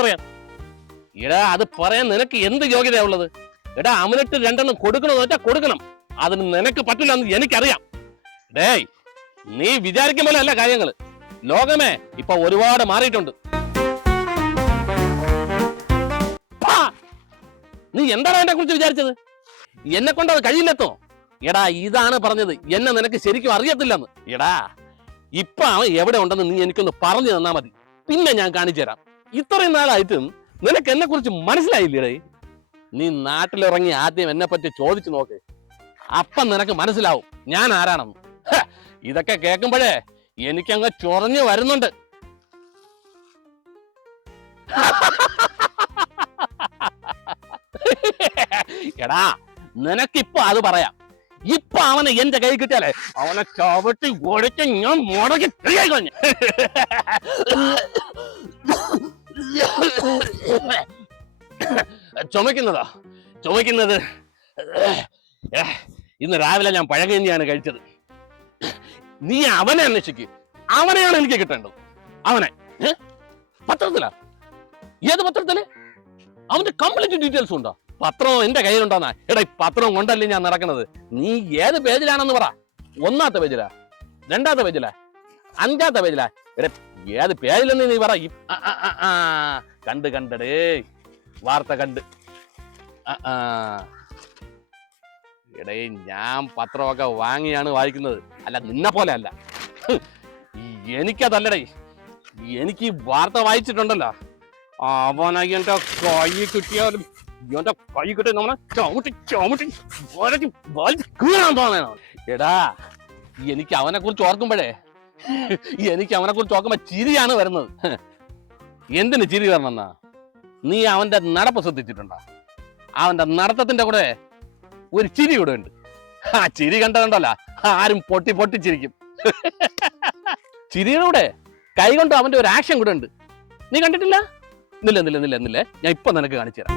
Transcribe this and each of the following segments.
പറയാൻ? എടാ അത് പറയാൻ നിനക്ക് എന്ത് യോഗ്യതയാ ഉള്ളത്? എടാ അവനിട്ട് 2 എണ്ണം കൊടുക്കണമെന്ന് വെച്ചാൽ കൊടുക്കണം. അതിന് നിനക്ക് പറ്റില്ല എന്ന് എനിക്കറിയാം. ഡേയ് നീ വിചാരിക്കും പോലെ അല്ല കാര്യങ്ങള്. ലോകമേ ഇപ്പൊ ഒരുപാട് മാറിയിട്ടുണ്ട്. നീ എന്താണ് എന്നെ കുറിച്ച് വിചാരിച്ചത്? എന്നെ കൊണ്ട് അത് കഴിയില്ലെത്തോ? എടാ ഇതാണ് പറഞ്ഞത്, എന്നെ നിനക്ക് ശരിക്കും അറിയത്തില്ലെന്ന്. എടാ ഇപ്പൊ അവൻ എവിടെ ഉണ്ടെന്ന് നീ എനിക്കൊന്ന് പറഞ്ഞു തന്നാ മതി, പിന്നെ ഞാൻ കാണിച്ചു തരാം. ഇത്രയും നാളായിട്ടും നിനക്ക് എന്നെ കുറിച്ച് മനസ്സിലായില്ലേ? നീ നാട്ടിലിറങ്ങി ആദ്യം എന്നെ പറ്റി ചോദിച്ചു നോക്ക്, അപ്പം നിനക്ക് മനസ്സിലാവും ഞാൻ ആരാണെന്ന്. ഇതൊക്കെ കേൾക്കുമ്പോഴേ എനിക്കങ്ങ് ചൊറഞ്ഞു വരുന്നുണ്ട്. എടാ നിനക്കിപ്പൊ അത് പറയാം. ഇപ്പൊ അവനെ എന്റെ കൈ കിട്ടിയാലേ അവനെ ചവിട്ടി ഒടിച്ച് ഞാൻ മുടക്കി കഴിഞ്ഞു. ചുമക്കുന്നത് ഇന്ന് രാവിലെ ഞാൻ പഴകഞ്ഞിയാണ് കഴിച്ചത്. നീ അവനെ അന്വേഷിക്കും, അവനെയാണ് എനിക്ക് കിട്ടേണ്ടത്. അവനെ പത്രത്തിലാ? ഏത് പത്രത്തില്? അവന്റെ കംപ്ലീറ്റ് ഡീറ്റെയിൽസ് ഉണ്ടോ? പത്രം എന്റെ കയ്യിലുണ്ടോന്നാ? എടാ ഈ പത്രം കൊണ്ടല്ലേ ഞാൻ നടക്കുന്നത്. നീ ഏത് പേജിലാണെന്ന് പറ. 1ാമത്തെ പേജിലാ, 2ാമത്തെ പേജിലാ, 5ാമത്തെ പേജിലാ? എടാ ഏത് പേജിലെന്ന് നീ പറ. കണ്ടടേ വാർത്ത കണ്ട്. എടേ ഞാൻ പത്രമൊക്കെ വാങ്ങിയാണ് വായിക്കുന്നത്, അല്ല നിന്നെ പോലെ അല്ല. എനിക്കതല്ലടേ, എനിക്ക് ഈ വാർത്ത വായിച്ചിട്ടുണ്ടല്ലോ, അവനെ എന്റെ കൈ കിട്ടിയാലും എന്റെ കൈ കിട്ടിയ നമ്മളെ തോന്നണം. എടാ എനിക്ക് അവനെ കുറിച്ച് ഓർക്കുമ്പോഴേ ചിരിയാണ് വരുന്നത്. എന്തിന് ചിരി വരണമെന്നാ? നീ അവന്റെ നടപ്പ് ശ്രദ്ധിച്ചിട്ടുണ്ടോ? അവന്റെ നടത്തത്തിന്റെ കൂടെ ഒരു ചിരി കൂടെ ഉണ്ട്. ആ ചിരി കണ്ടതുണ്ടല്ല, ആരും പൊട്ടി പൊട്ടിച്ചിരിക്കും. ചിരിയുടെ കൂടെ കൈ കൊണ്ട് അവന്റെ ഒരു ആക്ഷൻ കൂടെ ഉണ്ട്. നീ കണ്ടിട്ടില്ല? നില്ല ഞാൻ ഇപ്പൊ നിനക്ക് കാണിച്ചു തരാം.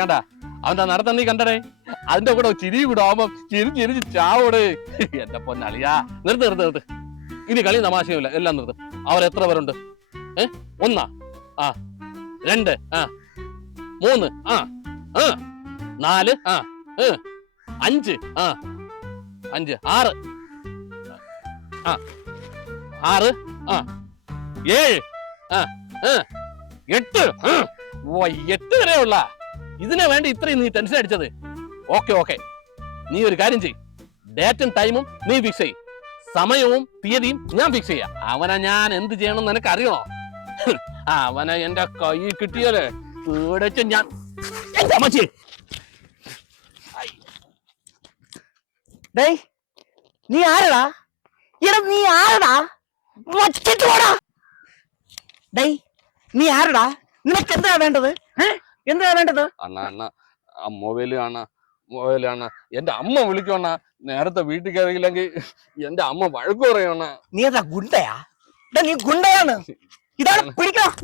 കണ്ട അവന്റെ നടത്തം നീ കണ്ടടേ? അതിന്റെ കൂടെ ചിരി കൂടെ ആവുമ്പോ ചിരിച്ച് ചാവോട്. എന്റെ പൊന്നളിയാ, നിർത്ത്. ഇനി കളി തമാശയുമില്ല, എല്ലാം നിർത്തും. അവരെത്ര പേരുണ്ട്? 1 2 3 4 5 5 6 6 7 8 8 വരെ ഉള്ള. ഇതിനെ വേണ്ടി ഇത്രയും നീ ടെൻഷൻ അടിച്ചത്? ഓക്കെ നീ ഒരു കാര്യം ചെയ്, ഡേറ്റും ടൈമും നീ ഫിക്സ് ചെയ്, സമയവും തീയതിയും ഞാൻ ഫിക്സ് ചെയ്യാം. അവനെ ഞാൻ എന്ത് ചെയ്യണം നിനക്ക് അറിയണോ? അവനെ എന്റെ കൈ കിട്ടിയാലേ പേടിച്ച് ഞാൻ നീ ആരടാ? നീ ആരടാ? നീ ആരടാ? നിനക്ക് എന്താ വേണ്ടത്? എന്താ വേണ്ടത്? അണ്ണ മൊബൈലാണ്. എന്റെ അമ്മ വിളിക്കണ. നേരത്തെ വീട്ടിൽ കയറിയില്ലെങ്കിൽ എന്റെ അമ്മ വഴക്ക് പറയണ. നീ എന്താ ഗുണ്ടയാ? നീ ഗുണ്ടയാണ്. ഇതാണ് പിടിക്കണം.